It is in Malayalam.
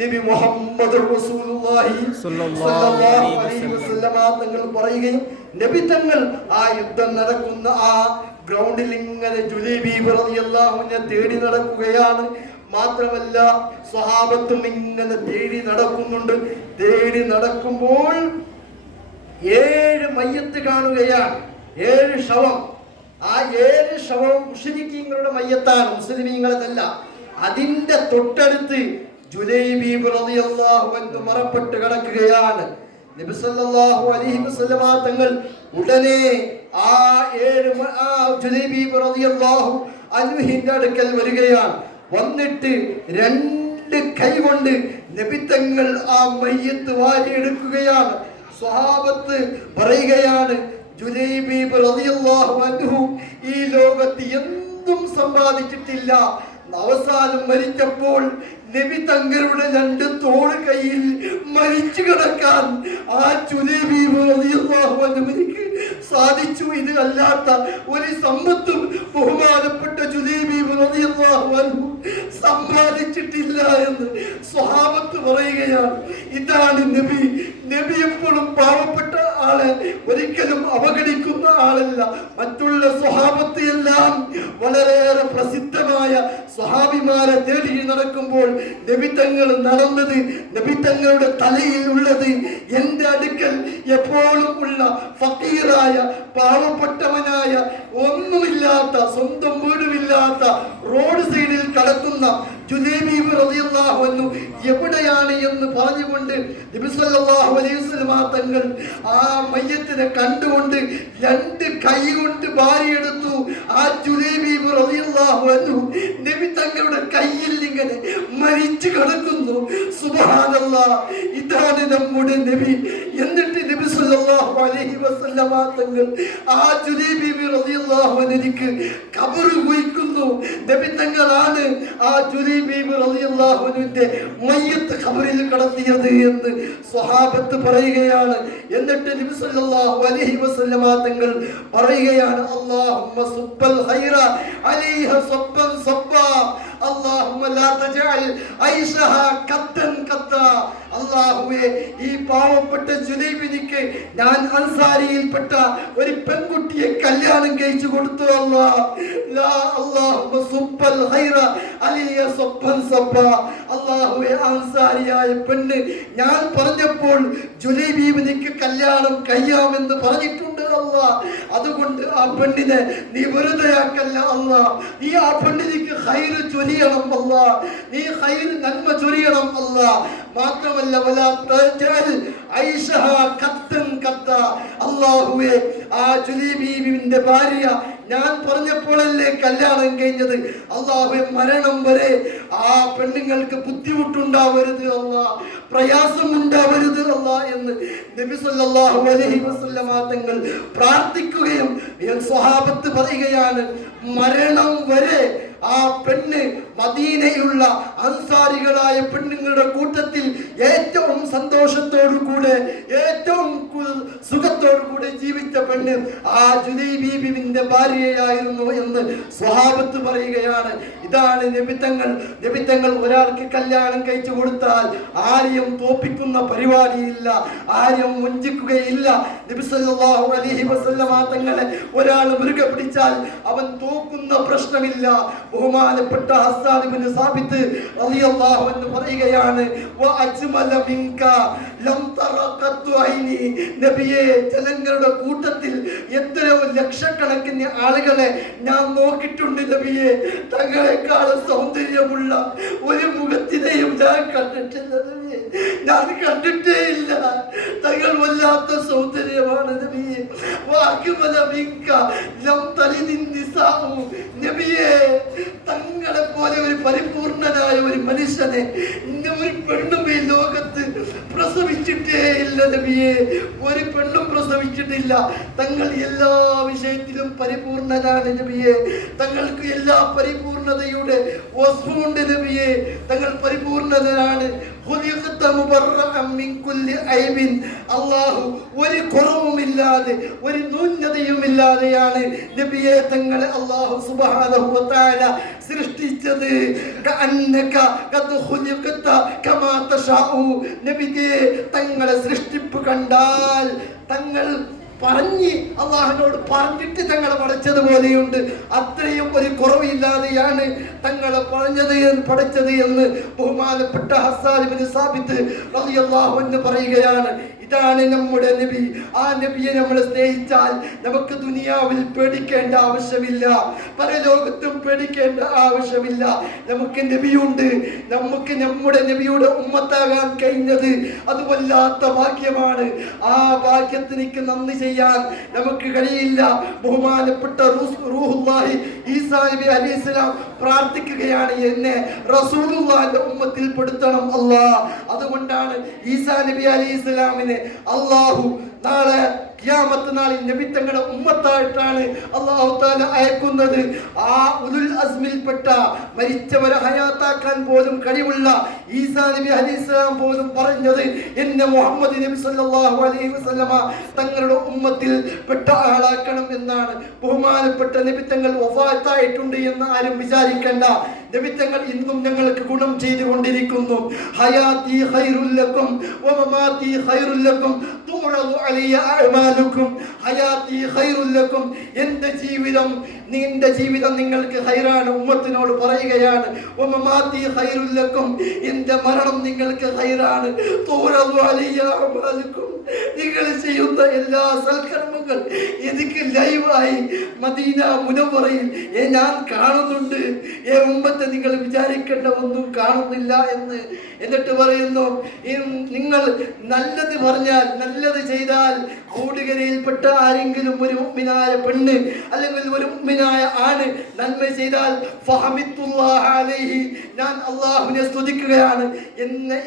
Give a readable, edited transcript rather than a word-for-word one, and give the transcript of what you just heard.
നബി മുഹമ്മദ് റസൂലുള്ളാഹി സ്വല്ലല്ലാഹു അലൈഹി വസല്ലമ തങ്ങൾ പറയുകയും നബി തങ്ങൾ ആ യുദ്ധം നടക്കുന്ന ആ ഗ്രൗണ്ടിൽ ഇങ്ങനെ ജുലൈബീബ് റളിയല്ലാഹു അൻഹ തേടി നടക്കുകയാണ്. മാത്രമല്ല സ്വഹാബത്തും ഇങ്ങനെ തേടി നടക്കുന്നുണ്ട്. തേടി നടക്കുമ്പോൾ 7 മയ്യത്ത് കാണുകയാണ്, 7 ശവം. ആ 7 ശവം മുശ്രിക്കീങ്ങളുടെ മയ്യത്താണ്, മുസ്ലിമീങ്ങളതല്ല. അതിന്റെ തൊട്ടടുത്ത് ജുലൈബീബ് റളിയല്ലാഹു അൻഹു മറപ്പെട്ട് കിടക്കുകയാണ്. നബി സല്ലല്ലാഹു അലൈഹി വസല്ലമ തങ്ങൾ ഉടനെ ആ ജുലൈബീബ് റളിയല്ലാഹു അൻഹുവിന്റെ അടുക്കൽ വരികയാണ്. വന്നിട്ട് 2 കൈ കൊണ്ട് നബി തങ്ങൾ ആ മയ്യത്ത് വാരിയെടുക്കുകയാണ്. സ്വഹാബത്ത് പറയുകയാണ്, ജുലൈബീബ് റളിയല്ലാഹു അൻഹു ഈ ലോകത്ത് എന്തും സമ്പാദിച്ചിട്ടില്ല. അവസാനം മരിച്ചപ്പോൾ നബി തങ്ങളുടെ 2 തോൾ കയ്യിൽ മരിച്ചു കിടക്കാൻ ആ ജുലൈബീബ് റളിയല്ലാഹു അൻഹുവിന് സാധിച്ചു. ഇത് അല്ലാത്ത ഒരു സമ്പത്തും ബഹുമാനപ്പെട്ട ജുലൈബീബ് റളിയല്ലാഹു അൻഹു സമ്പാദിച്ചിട്ടില്ല എന്ന് സ്വഹാബത്ത് പറയുകയാണ്. ഇതാണ് നബി. നബി എപ്പോഴും പാവപ്പെട്ട ആളെ ഒരിക്കലും അവഗണിക്കുന്ന ആളല്ല. മറ്റുള്ള സ്വഹാബത്ത് എല്ലാം വളരെയേറെ പ്രസിദ്ധമായ സ്വഹാബിമാരെ തേടി നടക്കുമ്പോൾ നബി തങ്ങൾ നടന്നത്, നബി തങ്ങളുടെ തലയിൽ ഉള്ളത് എന്റെ അടുക്കൽ എപ്പോഴും ഉള്ള ഫക്കീറായ പാവപ്പെട്ടവനായ ഒന്നുമില്ലാത്ത സ്വന്തം വീടുമില്ലാത്ത റോഡ് സൈഡിൽ കടക്കുന്ന ജുലൈബീബ് റളിയല്ലാഹു അൻഹു എവിടെയാണ് എന്ന് പറഞ്ഞുകൊണ്ട് നബി സല്ലല്ലാഹു അലൈഹി വസല്ലമ തങ്ങൾ ആ മയ്യത്തിനെ കണ്ടുകൊണ്ട് 2 കൈ കൊണ്ട് വാരിയെടുത്തു. ആ ജുലൈബീബ് റളിയല്ലാഹു അൻഹു നബി തങ്ങളുടെ കയ്യിൽ ഇങ്ങനെ മരിച്ചു കിടക്കുന്നു. സുബ്ഹാനല്ലാഹ്, ഇതാണ് നമ്മുടെ നബി. എന്നിട്ട് നബി സല്ലല്ലാഹു അലൈഹി വസല്ലമ തങ്ങൾ ആ ജുലൈബീബ് റളിയല്ലാഹു അൻഹുവിന് ഖബർ കുഴിക്കുന്നു. നബി തങ്ങളാണ് ആ ജുലൈബീബ് റളിയല്ലാഹു അൻഹുവിന്റെ മയ്യത്ത് ഖബറിൽ കടത്തിയത് എന്ന് സ്വഹാബത്ത് പറയുകയാണ്. എന്നിട്ട് നബി സല്ലല്ലാഹു അലൈഹി വസല്ലമ തങ്ങൾ പറയുകയാണ്, അല്ലാഹുമ്മ സുബ്ബൽ ഖൈറ അലൈഹ സബ്ബൻ സബ്ബാ അല്ലാഹുമ്മ ലാ തജഅൽ ഐശഹാ ഖത്തൻ ഖത്താ. അല്ലാഹുവേ, ഈ പാവപ്പെട്ട ജുലൈബിനിക്ക് ഞാൻ അൻസാരിയിൽപ്പെട്ട ഒരു പെൺകുട്ടിയെ കല്യാണം കഴിച്ചു കൊടുത്തു. അല്ലാഹുമ്മ സുബ്ബൽ ഖൈറ അലൈഹ സബ്ബൻ സബ്ബാ. അല്ലാഹുവേ, അൻസാരിയായ പെണ്ണ് ഞാൻ പറഞ്ഞപ്പോൾ ജുലൈബിനിക്ക് കല്യാണം കഴിയാമെന്ന് പറഞ്ഞിട്ടുണ്ട് അല്ലാഹ്. അതുകൊണ്ട് ആ പെണ്ണിനെ നീ വെറുതെയാക്കല്ല അല്ലാഹ്. നീ ആ പെണ്ണിനിക്ക് ഖൈറ് ചൊരിയണം അല്ലാഹ്. നീ ഖൈറ് നന്മ ചൊരിയണം അല്ലാഹ്. മാത്രമല്ല വലാ തജഅൽ ഐശഹാ ഖത്തൻ ഖത്താ. അല്ലാഹുവേ, ആ ജുലൈബീബിന്റെ ഭാര്യ ഞാൻ പറഞ്ഞപ്പോഴല്ലേ കല്യാണം കഴിഞ്ഞത്. അല്ലാഹുവേ, മരണം വരെ ആ പെണ്ണുങ്ങൾക്ക് ബുദ്ധിമുട്ടുണ്ടാവരുത് അല്ലാഹ്, പ്രയാസം ഉണ്ടാവരുത് അല്ലാഹ് എന്ന് നബി സല്ലല്ലാഹു അലൈഹി വസല്ലമ തങ്ങൾ പ്രാർത്ഥിക്കുകയും സ്വഹാബത്ത് പറയുകയാണ്, മരണം വരെ ആ പെണ്ണ് മദീനയിലുള്ള അൻസാരികളായ പെണ്ണുങ്ങളുടെ കൂട്ടത്തിൽ ഏറ്റവും സന്തോഷത്തോടു കൂടെ ഏറ്റവും സുഖത്തോടു കൂടെ ജീവിച്ച പെണ്ണ് ആ ജുലൈബീബിന്റെ ഭാര്യയായിരുന്നു എന്ന് സ്വഹാബത്ത് പറയുകയാണ്. ഇതാണ് നബിത്തങ്ങൾ. നബിത്തങ്ങൾ ഒരാൾക്ക് കല്യാണം കഴിച്ചു കൊടുത്താൽ ആരെയും തോപ്പിക്കുന്ന പരിപാടിയില്ല, ആരെയും വഞ്ചിക്കുകയില്ല. നബി സല്ലല്ലാഹു അലൈഹി വസല്ലമ തങ്ങളെ ഒരാൾ മുറുകെ പിടിച്ചാൽ അവൻ തോക്കുന്ന പ്രശ്നമില്ല. ബഹുമാനപ്പെട്ട ഹസ്സാൻ ഇബ്നു സാബിത്ത് റളിയല്ലാഹു അൻഹു പറയുകയാണ്, വ അജ്മല മിൻക ലം തറഖത്തു ഐനി. നബിയേ, ജനങ്ങളുടെ കൂട്ടത്തിൽ എത്രയോ ലക്ഷക്കണക്കിന് ആളുകളെ ഞാൻ നോക്കിയിട്ടുണ്ട് നബിയേ. തങ്ങളെക്കാൾ സൗന്ദര്യമുള്ള ഒരു മുഖത്തിനെയും ഞാൻ കണ്ടിട്ടില്ല നബിയേ, ഞാൻ കണ്ടിട്ടേ ഇല്ല. തങ്ങൾ വല്ലാത്ത സൗന്ദര്യമാണ് നബിയേ. വ അജ്മല മിൻക ലം തലിദിൻ നിസാഉ. നബിയേ, തങ്ങളെ പോലെ ഒരു പരിപൂർണനായ ഒരു മനുഷ്യനെ ഒരു പെണ്ണും ഈ ലോകത്ത് പ്രസവിച്ചിട്ടേ ഇല്ല നബിയെ. ഒരു പെണ്ണും പ്രസവിച്ചിട്ടില്ല. തങ്ങൾ എല്ലാ വിഷയത്തിലും പരിപൂർണനാണ് നബിയെ. തങ്ങൾക്ക് എല്ലാ പരിപൂർണതയുടെ വസ്തുണ്ട് നബിയെ. തങ്ങൾ പരിപൂർണനാണ്. ഖുലിഖത മുബറഅൻ മിൻ കുല്ലി ഐബിൻ. അല്ലാഹു ഒരു കുറവുമില്ലാതെ ഒരു ന്യൂനതയുമില്ലാതെയാണ് നബിയെ തങ്ങളെ അല്ലാഹു സുബ്ഹാനഹു വ തആല സൃഷ്ടിച്ചത്. കഅന്നക ഖദ് ഖുലിഖത കമാ തശാഉ. നബിയെ തങ്ങളെ സൃഷ്ടിപ്പ് കണ്ടാൽ തങ്ങൾ പറഞ്ഞ് അള്ളാഹുവിനോട് പറഞ്ഞിട്ട് തങ്ങളെ പഠിച്ചതുപോലെയുണ്ട്. അത്രയും ഒരു കുറവില്ലാതെയാണ് തങ്ങളെ പഠിച്ചത് എന്ന് ബഹുമാനപ്പെട്ട ഹസ്സാൻ ഇബ്നു സാബിത്ത് റളിയല്ലാഹു അൻഹു പറയുകയാണ്. ഇതാണ് നമ്മുടെ നബി. ആ നബിയെ നമ്മൾ സ്നേഹിച്ചാൽ നമുക്ക് ദുനിയാവിൽ പേടിക്കേണ്ട ആവശ്യമില്ല, പരലോകത്തും പേടിക്കേണ്ട ആവശ്യമില്ല. നമുക്ക് നബിയുണ്ട്. നമുക്ക് നമ്മുടെ നബിയുടെ ഉമ്മത്താകാൻ കഴിഞ്ഞത് അത് വല്ലാത്ത ഭാഗ്യമാണ്. ആ ഭാഗ്യത്തിനിക്ക് നന്ദി ചെയ്യാൻ നമുക്ക് കഴിയില്ല. ബഹുമാനപ്പെട്ട റൂഹുല്ലാഹി ഈസാ നബി അലൈഹിസ്സലാം പ്രാർത്ഥിക്കുകയാണ്, എന്നെ റസൂലുള്ളാഹിന്റെ ഉമ്മത്തിൽ പെടുത്തണം അല്ലാഹ്. അതുകൊണ്ടാണ് ഈസാ നബി അലൈഹിസ്സലാമിനെ അല്ലാഹു നാളെ ഖിയാമത്ത് നാളിൽ നബി തങ്ങളുടെ ഉമ്മത്തായിട്ടാണ് അല്ലാഹു തആല അയക്കുന്നത്. ആ ഉലുൽ അസ്മിൽപ്പെട്ട മരിച്ചവരെ ഹയാത്താക്കാൻ പോലും കഴിവുള്ള ഈസാ നബി അലൈഹിസ്സലാം പോലും പറഞ്ഞത് എന്നെ മുഹമ്മദ് നബി സല്ലല്ലാഹു അലൈഹി വസല്ലമ തങ്ങളുടെ ഉമ്മത്തിൽ പെട്ട ആളാക്കണം എന്നാണ്. ബഹുമാനപ്പെട്ട നബി തങ്ങൾ വഫാത്തായിട്ടുണ്ട് എന്ന് ആരും വിചാരിക്കേണ്ട. നബി തങ്ങൾ ഇന്നും ഞങ്ങൾക്ക് ഗുണം ചെയ്തുകൊണ്ടിരിക്കുന്നു. ഹയാത്തി ഖൈറുൽ ലക്കും വമമാതി ഖൈറുൽ ലക്കും തുറദു അലയ്യ അഅമാലുക്കും. ഹയാത്തി ഖൈറുൽ ലക്കും, എൻ്റെ ജീവിതം നിന്റെ ജീവിതം നിങ്ങൾക്ക് ഖൈറാണ്. ഉമ്മത്തിനോട് പറയുകയാണ് വമമാതി ഖൈറുൽ ലക്കും, എൻ്റെ മരണം നിങ്ങൾക്ക് ഖൈറാണ്. തുറദു അലയ്യ അഅമാലുക്കും, നിങ്ങൾ ചെയ്യുന്ന എല്ലാ സൽക്കർമ്മങ്ങൾ എനിക്ക് ലൈവായി മദീന മുനവ്വറയിൽ ഞാൻ കാണുന്നുണ്ട്. ഉമ്മത്തെ നിങ്ങൾ വിചാരിക്കേണ്ട ഒന്നും കാണുന്നില്ല എന്ന്. എന്നിട്ട് പറയുന്നു, നിങ്ങൾ നല്ലത് പറഞ്ഞാൽ നല്ലത് ചെയ്താൽ കൂട്ടുകരയിൽപ്പെട്ട ആരെങ്കിലും ഒരു മുഅ്മിനായ പെണ്ണ് അല്ലെങ്കിൽ ഒരു മുഅ്മിനായ ആണ് നന്മ ചെയ്താൽ ഫഹമിത്തുല്ലാഹ അലൈഹി, ഞാൻ അല്ലാഹുവിനെ സ്തുതിക്കുകയാണ് എന്ന്